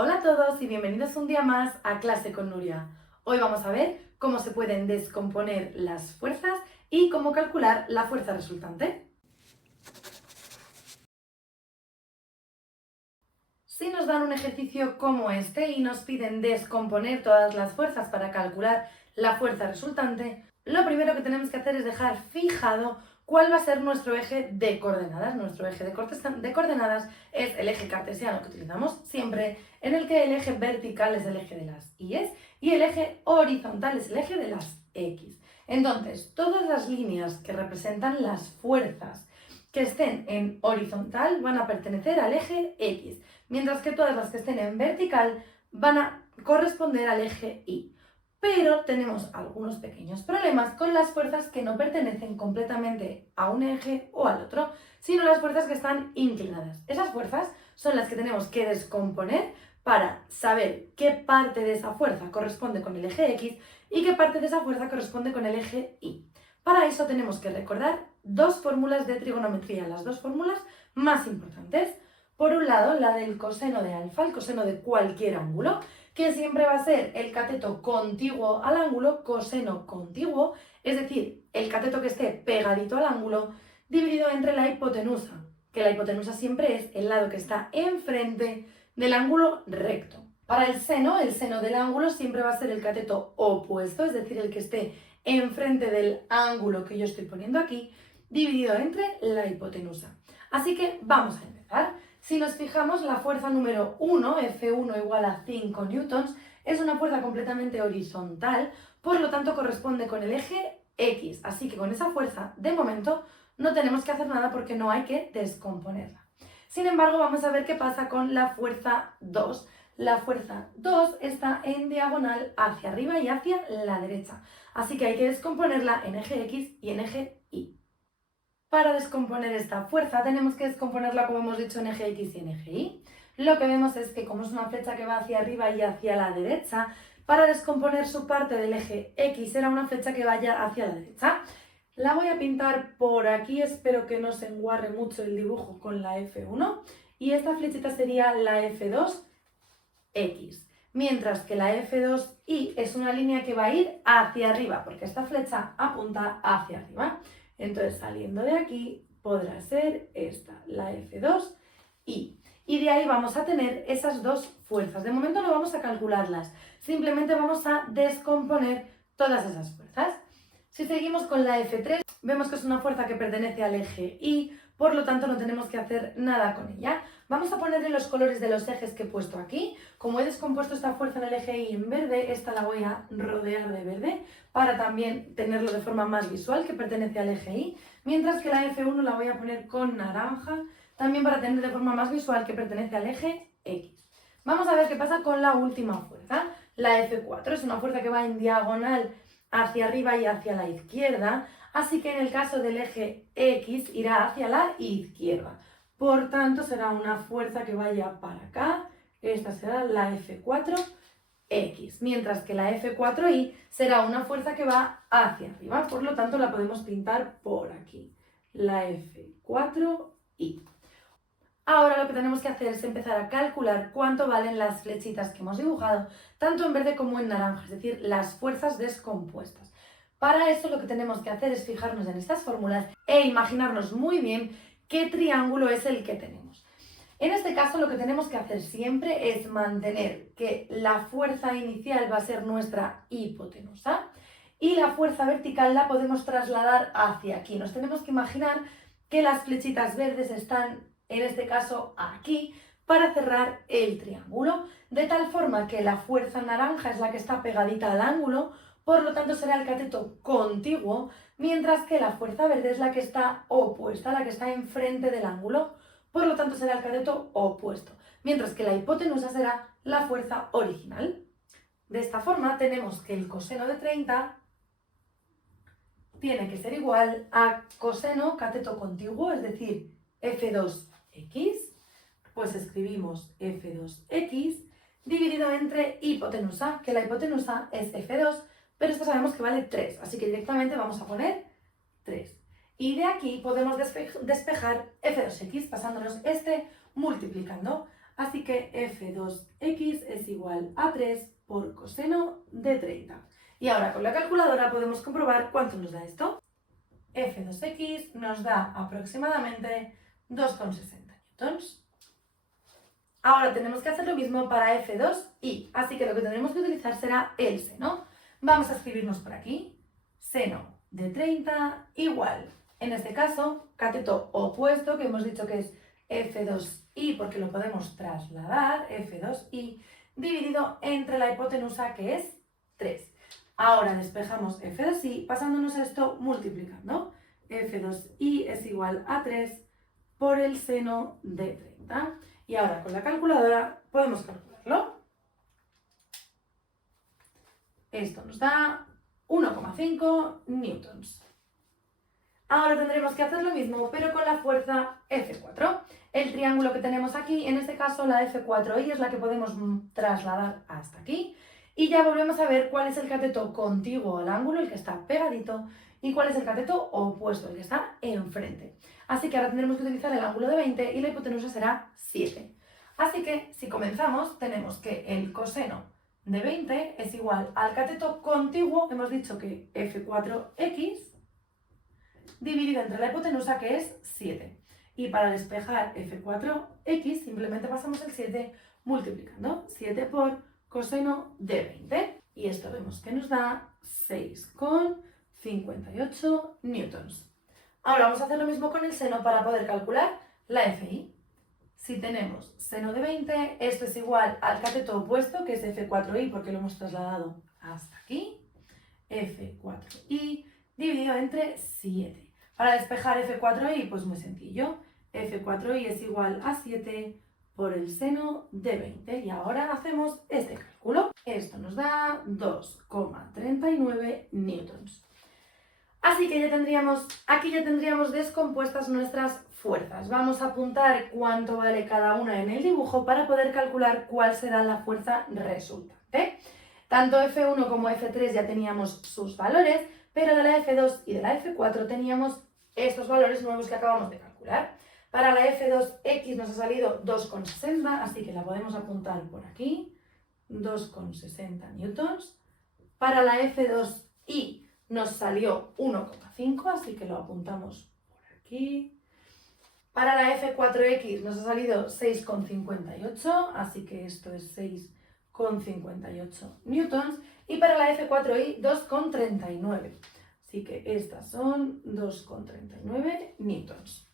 Hola a todos y bienvenidos un día más a Clase con Nuria. Hoy vamos a ver cómo se pueden descomponer las fuerzas y cómo calcular la fuerza resultante. Si nos dan un ejercicio como este y nos piden descomponer todas las fuerzas para calcular la fuerza resultante, lo primero que tenemos que hacer es dejar fijado cuál va a ser nuestro eje de coordenadas. Nuestro eje de coordenadas es el eje cartesiano que utilizamos siempre, en el que el eje vertical es el eje de las Y's y el eje horizontal es el eje de las X. Entonces, todas las líneas que representan las fuerzas que estén en horizontal van a pertenecer al eje X, mientras que todas las que estén en vertical van a corresponder al eje Y. Pero tenemos algunos pequeños problemas con las fuerzas que no pertenecen completamente a un eje o al otro, sino las fuerzas que están inclinadas. Esas fuerzas son las que tenemos que descomponer para saber qué parte de esa fuerza corresponde con el eje X y qué parte de esa fuerza corresponde con el eje Y. Para eso tenemos que recordar dos fórmulas de trigonometría, las dos fórmulas más importantes. Por un lado, la del coseno de alfa, el coseno de cualquier ángulo, que siempre va a ser el cateto contiguo al ángulo, coseno contiguo, es decir, el cateto que esté pegadito al ángulo, dividido entre la hipotenusa, que la hipotenusa siempre es el lado que está enfrente del ángulo recto. Para el seno del ángulo siempre va a ser el cateto opuesto, es decir, el que esté enfrente del ángulo que yo estoy poniendo aquí, dividido entre la hipotenusa. Así que vamos a empezar. Si nos fijamos, la fuerza número 1, F1 igual a 5 newtons, es una fuerza completamente horizontal, por lo tanto corresponde con el eje X. Así que con esa fuerza, de momento, no tenemos que hacer nada porque no hay que descomponerla. Sin embargo, vamos a ver qué pasa con la fuerza 2. La fuerza 2 está en diagonal hacia arriba y hacia la derecha. Así que hay que descomponerla en eje X y en eje Y. Para descomponer esta fuerza tenemos que descomponerla, como hemos dicho, en eje X y en eje Y. Lo que vemos es que como es una flecha que va hacia arriba y hacia la derecha, para descomponer su parte del eje X será una flecha que vaya hacia la derecha. La voy a pintar por aquí, espero que no se enguarre mucho el dibujo con la F1. Y esta flechita sería la F2X. Mientras que la F2Y es una línea que va a ir hacia arriba, porque esta flecha apunta hacia arriba. Entonces, saliendo de aquí, podrá ser esta, la F2Y. Y de ahí vamos a tener esas dos fuerzas. De momento no vamos a calcularlas, simplemente vamos a descomponer todas esas fuerzas. Si seguimos con la F3, vemos que es una fuerza que pertenece al eje Y, por lo tanto no tenemos que hacer nada con ella. Vamos a ponerle los colores de los ejes que he puesto aquí. Como he descompuesto esta fuerza en el eje Y en verde, esta la voy a rodear de verde para también tenerlo de forma más visual, que pertenece al eje Y, mientras que la F1 la voy a poner con naranja, también para tener de forma más visual, que pertenece al eje X. Vamos a ver qué pasa con la última fuerza, la F4. Es una fuerza que va en diagonal hacia arriba y hacia la izquierda, así que en el caso del eje X irá hacia la izquierda. Por tanto, será una fuerza que vaya para acá. Esta será la F4X, mientras que la F4Y será una fuerza que va hacia arriba. Por lo tanto, la podemos pintar por aquí, la F4Y. Ahora lo que tenemos que hacer es empezar a calcular cuánto valen las flechitas que hemos dibujado, tanto en verde como en naranja, es decir, las fuerzas descompuestas. Para eso lo que tenemos que hacer es fijarnos en estas fórmulas e imaginarnos muy bien qué triángulo es el que tenemos. En este caso lo que tenemos que hacer siempre es mantener que la fuerza inicial va a ser nuestra hipotenusa y la fuerza vertical la podemos trasladar hacia aquí. Nos tenemos que imaginar que las flechitas verdes están, en este caso, aquí, para cerrar el triángulo, de tal forma que la fuerza naranja es la que está pegadita al ángulo, por lo tanto será el cateto contiguo, mientras que la fuerza verde es la que está opuesta, la que está enfrente del ángulo, por lo tanto será el cateto opuesto, mientras que la hipotenusa será la fuerza original. De esta forma tenemos que el coseno de 30 tiene que ser igual a coseno cateto contiguo, es decir, F2X, pues escribimos F2X dividido entre hipotenusa, que la hipotenusa es F2, pero esto sabemos que vale 3, así que directamente vamos a poner 3. Y de aquí podemos despejar F2X pasándonos este multiplicando, así que F2X igual a 3 por coseno de 30. Y ahora con la calculadora podemos comprobar cuánto nos da esto. F2x nos da aproximadamente 2,60 newtons. Ahora tenemos que hacer lo mismo para F2y, así que lo que tendremos que utilizar será el seno. Vamos a escribirnos por aquí, seno de 30 igual, en este caso, cateto opuesto, que hemos dicho que es F2y porque lo podemos trasladar, F2y, dividido entre la hipotenusa que es 3. Ahora despejamos F2y pasándonos esto multiplicando. F2y es igual a 3 por el seno de 30. Y ahora con la calculadora podemos calcularlo. Esto nos da 1,5 newtons. Ahora tendremos que hacer lo mismo, pero con la fuerza F4. El triángulo que tenemos aquí, en este caso la F4y es la que podemos trasladar hasta aquí. Y ya volvemos a ver cuál es el cateto contiguo al ángulo, el que está pegadito, y cuál es el cateto opuesto, el que está enfrente. Así que ahora tendremos que utilizar el ángulo de 20 y la hipotenusa será 7. Así que si comenzamos, tenemos que el coseno de 20 es igual al cateto contiguo, hemos dicho que F4x, dividido entre la hipotenusa que es 7. Y para despejar F4x simplemente pasamos el 7 multiplicando 7 por coseno de 20. Y esto vemos que nos da 6,58 newtons. Ahora vamos a hacer lo mismo con el seno para poder calcular la FI. Si tenemos seno de 20, esto es igual al cateto opuesto, que es F4i, porque lo hemos trasladado hasta aquí, F4i, dividido entre 7. Para despejar F4i, pues muy sencillo, F4i es igual a 7 por el seno de 20. Y ahora hacemos este cálculo. Esto nos da 2,39 newtons. Así que aquí ya tendríamos descompuestas nuestras fuerzas. Vamos a apuntar cuánto vale cada una en el dibujo para poder calcular cuál será la fuerza resultante. Tanto F1 como F3 ya teníamos sus valores, pero de la F2 y de la F4 teníamos estos valores nuevos que acabamos de calcular. Para la F2X nos ha salido 2,60, así que la podemos apuntar por aquí, 2,60 newtons. Para la F2Y nos salió 1,5, así que lo apuntamos por aquí. Para la F4X nos ha salido 6,58, así que esto es 6,58 newtons. Y para la F4Y 2,39, así que estas son 2,39 newtons.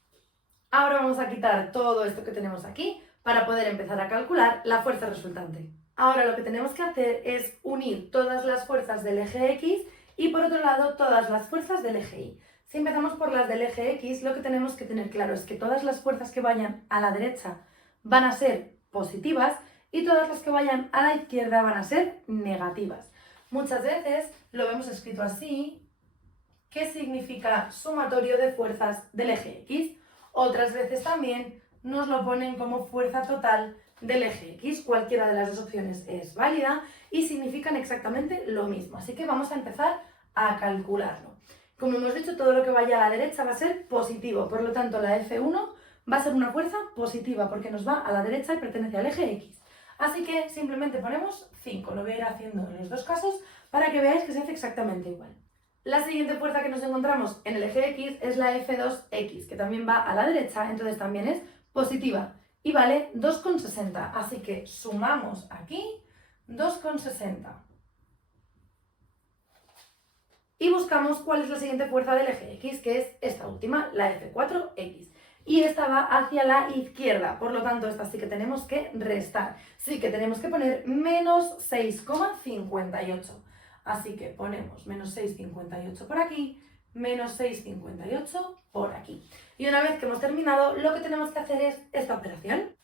Ahora vamos a quitar todo esto que tenemos aquí para poder empezar a calcular la fuerza resultante. Ahora lo que tenemos que hacer es unir todas las fuerzas del eje X y por otro lado todas las fuerzas del eje Y. Si empezamos por las del eje X, lo que tenemos que tener claro es que todas las fuerzas que vayan a la derecha van a ser positivas y todas las que vayan a la izquierda van a ser negativas. Muchas veces lo vemos escrito así, que significa sumatorio de fuerzas del eje X. Otras veces también nos lo ponen como fuerza total del eje X. Cualquiera de las dos opciones es válida y significan exactamente lo mismo. Así que vamos a empezar a calcularlo. Como hemos dicho, todo lo que vaya a la derecha va a ser positivo. Por lo tanto, la F1 va a ser una fuerza positiva porque nos va a la derecha y pertenece al eje X. Así que simplemente ponemos 5. Lo voy a ir haciendo en los dos casos para que veáis que se hace exactamente igual. La siguiente fuerza que nos encontramos en el eje X es la F2X, que también va a la derecha, entonces también es positiva y vale 2,60. Así que sumamos aquí 2,60. Y buscamos cuál es la siguiente fuerza del eje X, que es esta última, la F4X. Y esta va hacia la izquierda, por lo tanto esta sí que tenemos que restar. Sí que tenemos que poner menos 6,58. Así que ponemos menos 6,58 por aquí, menos 6,58 por aquí. Y una vez que hemos terminado, lo que tenemos que hacer es esta operación.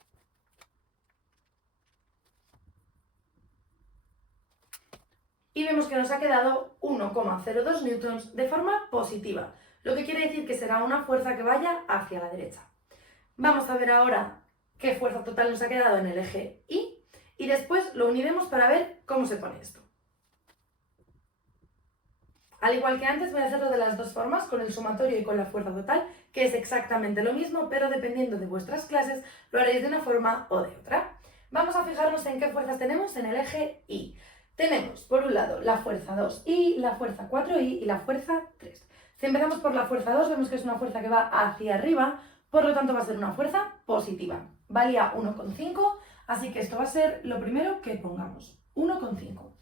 Y vemos que nos ha quedado 1,02 newtons de forma positiva, lo que quiere decir que será una fuerza que vaya hacia la derecha. Vamos a ver ahora qué fuerza total nos ha quedado en el eje y después lo uniremos para ver cómo se pone esto. Al igual que antes voy a hacerlo de las dos formas, con el sumatorio y con la fuerza total, que es exactamente lo mismo, pero dependiendo de vuestras clases lo haréis de una forma o de otra. Vamos a fijarnos en qué fuerzas tenemos en el eje Y. Tenemos, por un lado, la fuerza 2Y, la fuerza 4Y y la fuerza 3. Si empezamos por la fuerza 2, vemos que es una fuerza que va hacia arriba, por lo tanto va a ser una fuerza positiva. Valía 1,5, así que esto va a ser lo primero que pongamos, 1,5.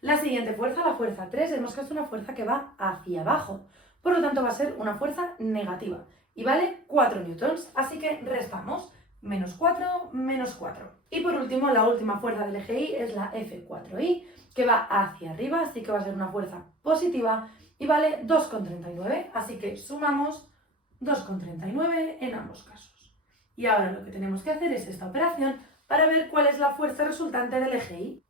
La siguiente fuerza, la fuerza 3, vemos que es una fuerza que va hacia abajo, por lo tanto va a ser una fuerza negativa y vale 4 newtons, así que restamos menos 4, menos 4. Y por último, la última fuerza del eje Y es la F4Y, que va hacia arriba, así que va a ser una fuerza positiva y vale 2,39, así que sumamos 2,39 en ambos casos. Y ahora lo que tenemos que hacer es esta operación para ver cuál es la fuerza resultante del eje Y.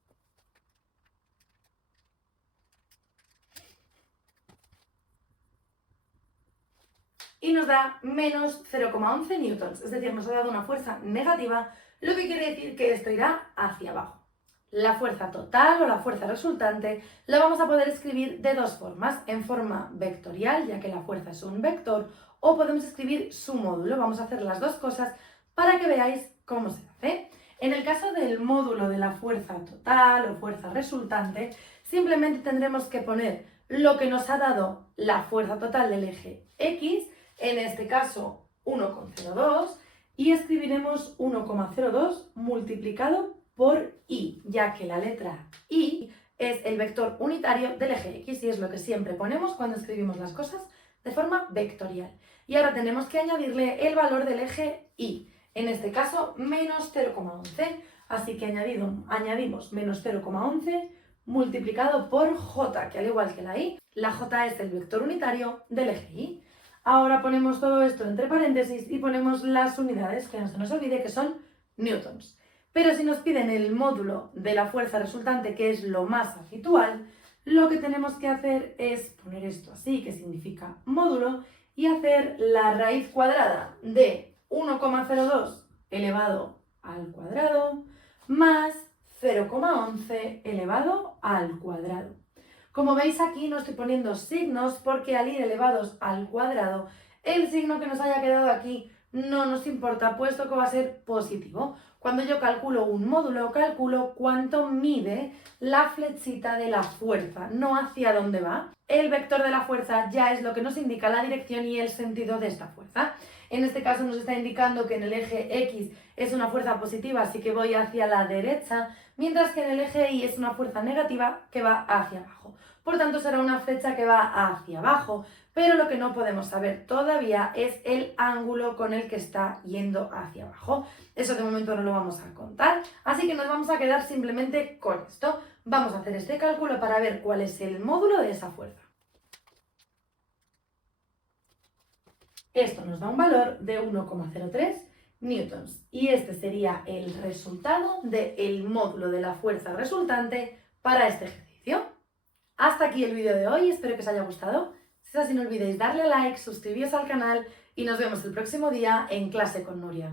Y nos da menos 0,11 newtons, es decir, nos ha dado una fuerza negativa, lo que quiere decir que esto irá hacia abajo. La fuerza total o la fuerza resultante la vamos a poder escribir de dos formas, en forma vectorial, ya que la fuerza es un vector, o podemos escribir su módulo. Vamos a hacer las dos cosas para que veáis cómo se hace. En el caso del módulo de la fuerza total o fuerza resultante, simplemente tendremos que poner lo que nos ha dado la fuerza total del eje X, en este caso 1,02, y escribiremos 1,02 multiplicado por Y, ya que la letra Y es el vector unitario del eje X y es lo que siempre ponemos cuando escribimos las cosas de forma vectorial. Y ahora tenemos que añadirle el valor del eje Y, en este caso menos 0,11, así que añadimos menos 0,11 multiplicado por J, que al igual que la J es el vector unitario del eje Y. Ahora ponemos todo esto entre paréntesis y ponemos las unidades, que no se nos olvide que son newtons. Pero si nos piden el módulo de la fuerza resultante, que es lo más habitual, lo que tenemos que hacer es poner esto así, que significa módulo, y hacer la raíz cuadrada de 1,02 elevado al cuadrado más 0,11 elevado al cuadrado. Como veis aquí no estoy poniendo signos porque al ir elevados al cuadrado, el signo que nos haya quedado aquí no nos importa, puesto que va a ser positivo. Cuando yo calculo un módulo, calculo cuánto mide la flechita de la fuerza, no hacia dónde va. El vector de la fuerza ya es lo que nos indica la dirección y el sentido de esta fuerza. En este caso nos está indicando que en el eje X es una fuerza positiva, así que voy hacia la derecha, mientras que en el eje Y es una fuerza negativa que va hacia abajo. Por tanto, será una flecha que va hacia abajo, pero lo que no podemos saber todavía es el ángulo con el que está yendo hacia abajo. Eso de momento no lo vamos a contar, así que nos vamos a quedar simplemente con esto. Vamos a hacer este cálculo para ver cuál es el módulo de esa fuerza. Esto nos da un valor de 1,03 newtons y este sería el resultado del módulo de la fuerza resultante para este ejercicio. Hasta aquí el vídeo de hoy, espero que os haya gustado. Si es así, no olvidéis darle a like, suscribiros al canal y nos vemos el próximo día en Clase con Nuria.